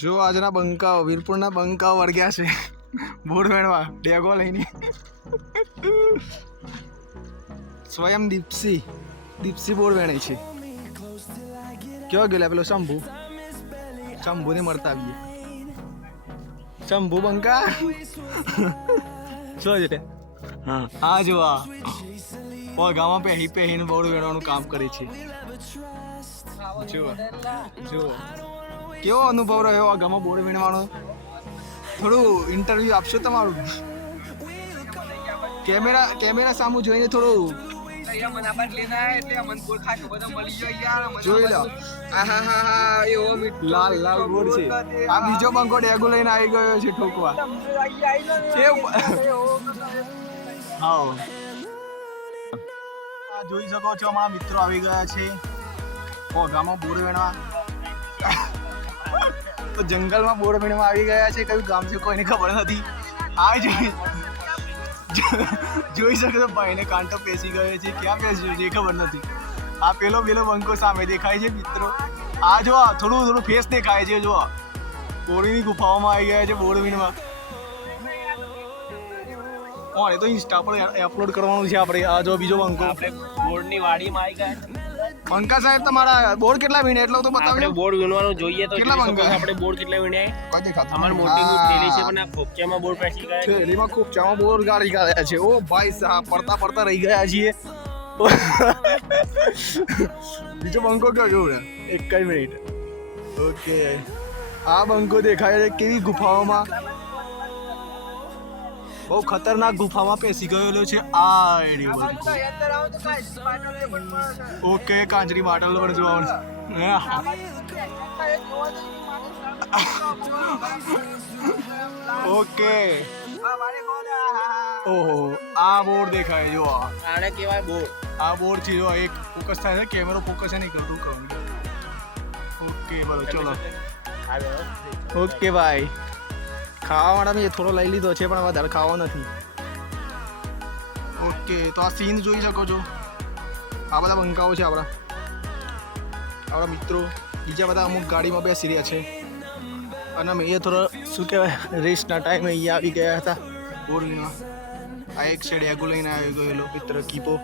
જો આજના બંકાઓ વીરપુરના બંકાઓ વળગ્યા છે બોર્ડ વેણવા ડેગો લઈને. સ્વયં દીપસી બોર્ડ વેણે છે. કેવો ગયેલા પેલો શંભુને મળતા આવીએ. શંભુ બંકા શું છે? હા જો આ ગામમાં પહેરીને બોર્ડ વેણવાનું કામ કરે છે. જો કેવો અનુભવ રહ્યો આ ગામમાં બોર્ડ વીણવાનો? થોડું ઇન્ટરવ્યુ આપશો તમારું? કેમેરા સામું જોઈને થોડું જોઈ લો. લાલ બોર્ડ છે. આ બીજો બંકો ડેગો લઈને આવી ગયો છે ઠોકવા. હા જોઈ શકો છો અમારા મિત્રો આવી ગયા છે ગામમાં બોર્ડ વીણવા. તો જંગલમાં બોર્ડ વીણવા આવી ગયા છે. કયું ગામ છે કોઈને ખબર નથી. આ જોઈ શકો છો ભાઈને કાંટો પેસી ગયો છે. ક્યાં પેસ્યો છે ખબર નથી. આ પેલો બંકો સામે દેખાય છે મિત્રો. આ જો થોડું ફેસ દેખાય છે. જો બોર્ડની ગુફાઓમાં આવી ગયા છે બોર્ડ વીણવા. એ તો ઇન્સ્ટા પર અપલોડ કરવાનું છે આપણે. આ જો બીજો બંકો આપણે બોર્ડની વાડીમાં આવી ગયા. બંકા સાહેબ તમારા બોર્ડ કેટલા વીણે એટલો તો બતાવો. આપણે બોર્ડ વીણવાનું જોઈએ તો કેટલા બંકા? આપણે બોર્ડ કેટલા વીણ્યા? કોઈ દેખાતું અમાર મોટી થેલી છે પણ આ ખોપચામાં બોર્ડ પેસી ગયા છે. થેલીમાં ખોપચામાં બોર્ડ ગાડી ગયા છે. ઓ ભાઈ સાહેબ પડતા રહી ગયા છીએ. બીજો બંકો કયો ગયો? એક જ મિનિટ. ઓકે આ બંકો દેખાય છે કેવી ગુફાઓમાં. બહુ ખતરનાક ગુફામાં પેસી ગયેલો છે આ એરિયો. ઓકે કાંચરી બાટલ પણ જોવાનું. ઓકે ઓહો આ બોર્ડ દેખાય જો. આને કહેવાય બોર્ડ. આ બોર્ડ છે જો. એક ફોકસ થાય છે. કેમેરો ફોકસ નહીં કરતું કહું. ઓકે બરો ચલો. ઓકે ભાઈ ખાવા માટે મેં થોડો લઈ લીધો છે પણ વધારે ખાવો નથી. ઓકે તો આ સીન જોઈ શકો છો. આ બધા બંકાઓ છે આપણા મિત્રો. બીજા બધા અમુક ગાડીમાં બેસી રહ્યા છે. અને અમે એ થોડો શું કહેવાય રેસના ટાઈમે અહીંયા આવી ગયા હતા બોર્ડમાં. આ એક સાઈડ એગો લઈને આવી ગયેલો મિત્ર કીપો.